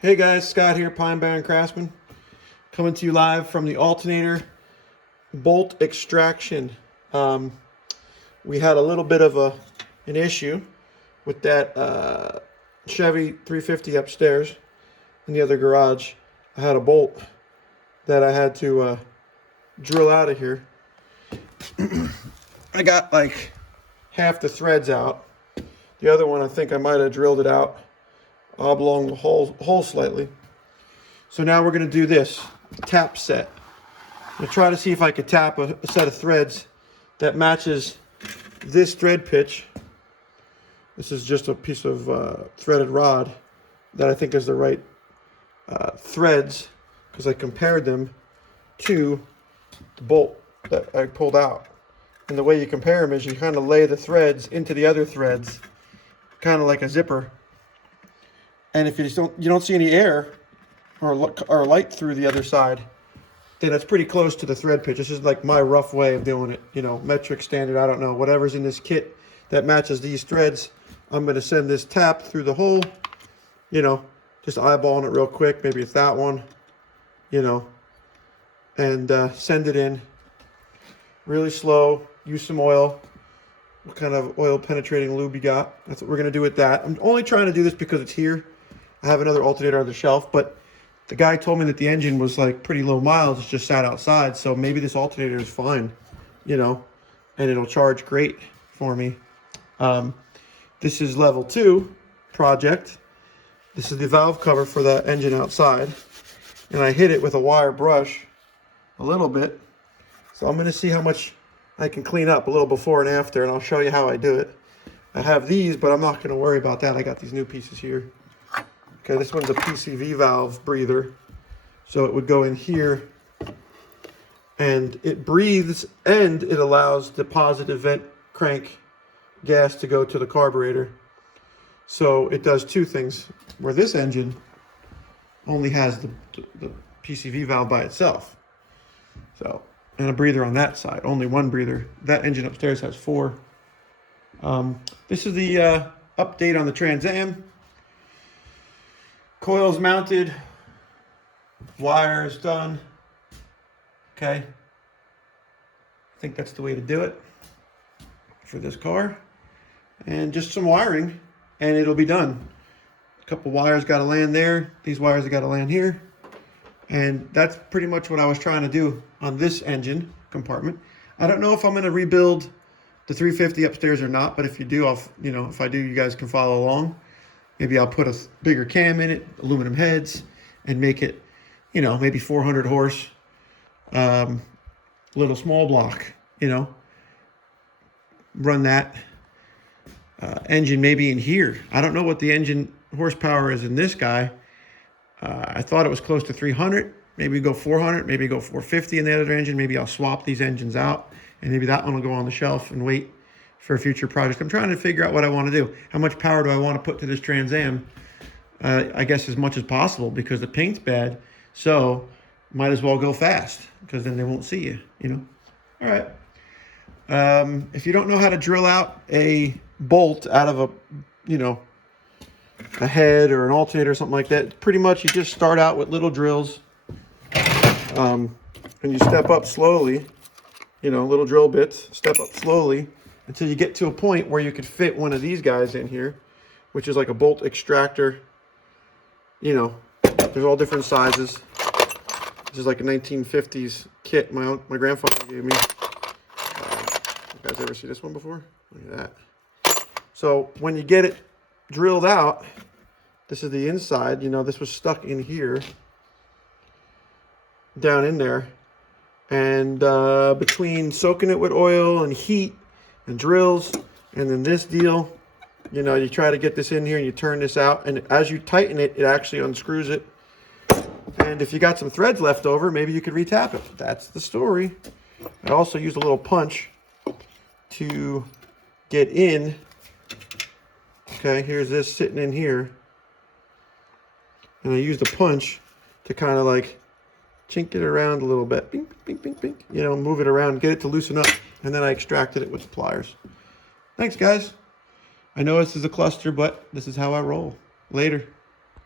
Hey guys, Scott here, Pine Barren Craftsman, coming to you live from the alternator bolt extraction. We had a little bit of an issue with that Chevy 350 upstairs in the other garage. I had a bolt that I had to drill out of here. I got like half the threads out. The other one, I think I might have drilled it out oblong the hole slightly. So now we're going to do this tap set. I'm going to try to see if I could tap a set of threads that matches this thread pitch. This is just a piece of threaded rod that I think is the right threads, because I compared them to the bolt that I pulled out. And the way you compare them is you kind of lay the threads into the other threads, kind of like a zipper. And if you don't see any air or light through the other side, then it's pretty close to the thread pitch. This is like my rough way of doing it. You know, metric, standard, I don't know. Whatever's in this kit that matches these threads, I'm going to send this tap through the hole. You know, just eyeballing it real quick. Maybe it's that one, you know, and send it in really slow. Use some oil. What kind of oil penetrating lube you got? That's what we're going to do with that. I'm only trying to do this because it's here. I have another alternator on the shelf, but the guy told me that the engine was like pretty low miles. It's just sat outside, so maybe this alternator is fine, you know, and it'll charge great for me. This is level 2 project. This is the valve cover for the engine outside, and I hit it with a wire brush a little bit. So I'm going to see how much I can clean up a little before and after, and I'll show you how I do it. I have these, but I'm not going to worry about that. I got these new pieces here. Okay, this one's a PCV valve breather. So it would go in here, and it breathes, and it allows the positive vent crank gas to go to the carburetor. So it does two things, where this engine only has the PCV valve by itself. So, and a breather on that side, only one breather. That engine upstairs has 4. This is the update on the Trans Am. Coils mounted, wires done. Okay, I think that's the way to do it for this car. And just some wiring, and it'll be done. A couple wires got to land there. These wires have got to land here. And that's pretty much what I was trying to do on this engine compartment. I don't know if I'm going to rebuild the 350 upstairs or not, but if you do, if I do, you guys can follow along. Maybe I'll put a bigger cam in it, aluminum heads, and make it, you know, maybe 400 horse, little small block, you know. Run that engine maybe in here. I don't know what the engine horsepower is in this guy. I thought it was close to 300. Maybe go 400, maybe go 450 in the other engine. Maybe I'll swap these engines out, and maybe that one will go on the shelf and wait for a future project. I'm trying to figure out what I want to do. How much power do I want to put to this Trans Am? I guess as much as possible, because the paint's bad. So might as well go fast, because then they won't see you, you know. All right. If you don't know how to drill out a bolt out of a head or an alternator or something like that, pretty much you just start out with little drills, and you step up slowly, you know, little drill bits, step up slowly until you get to a point where you could fit one of these guys in here, which is like a bolt extractor. You know, there's all different sizes. This is like a 1950s kit my grandfather gave me. You guys ever see this one before? Look at that. So when you get it drilled out, this is the inside. You know, this was stuck in here, down in there, and between soaking it with oil and heat and drills, and then this deal, you know, you try to get this in here and you turn this out, and as you tighten it, it actually unscrews it. And if you got some threads left over, maybe you could retap it. That's the story. I also used a little punch to get in. Okay, here's this sitting in here, and I used a punch to kind of like chink it around a little bit, bing, bing, bing, bing, you know, move it around, get it to loosen up, and then I extracted it with the pliers. Thanks, guys. I know this is a cluster, but this is how I roll. Later.